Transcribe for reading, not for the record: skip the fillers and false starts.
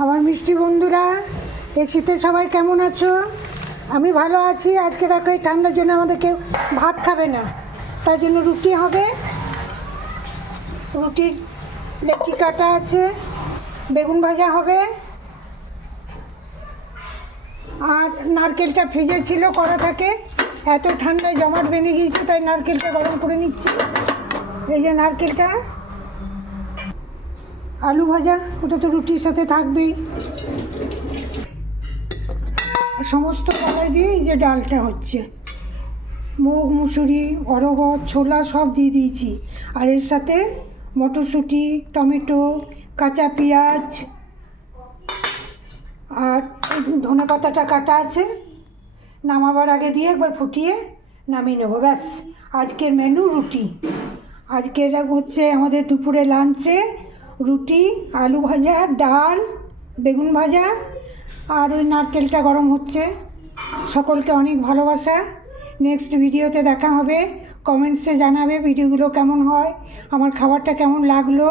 আমার মিষ্টি বন্ধুরা, এই শীতে সবাই কেমন আছো? আমি ভালো আছি। আজকে দেখো এই ঠান্ডার জন্য আমাদের কেউ ভাত খাবে না, তাই জন্য রুটি হবে। রুটির লেচি কাটা আছে, বেগুন ভাজা হবে, আর নারকেলটা ফ্রিজে ছিল করা থাকে, এত ঠান্ডায় জমাট বেঁধে গিয়েছে তাই নারকেলটা গরম করে নিচ্ছি। এই যে নারকেলটা, আলু ভাজা, ওটা তো রুটির সাথে থাকবেই। সমস্ত কলাই দিয়ে এই যে ডালটা হচ্ছে, মুগ, মুসুরি, অরহর, ছোলা সব দিয়ে দিয়েছি। আর এর সাথে মটরশুঁটি, টমেটো, কাঁচা পেঁয়াজ আর ধনে পাতাটা কাটা আছে। নামাবার আগে দিয়ে একবার ফুটিয়ে নামিয়ে নেবো, ব্যাস। আজকের মেনু রুটি। আজকের হচ্ছে আমাদের দুপুরে লাঞ্চে রুটি, আলু ভাজা, ডাল, বেগুন ভাজা, আর ওই নারকেলটা গরম হচ্ছে। সকলকে অনেক ভালোবাসা। নেক্সট ভিডিওতে দেখা হবে। কমেন্টসে জানাবে ভিডিওগুলো কেমন হয়, আমার খাবারটা কেমন লাগলো।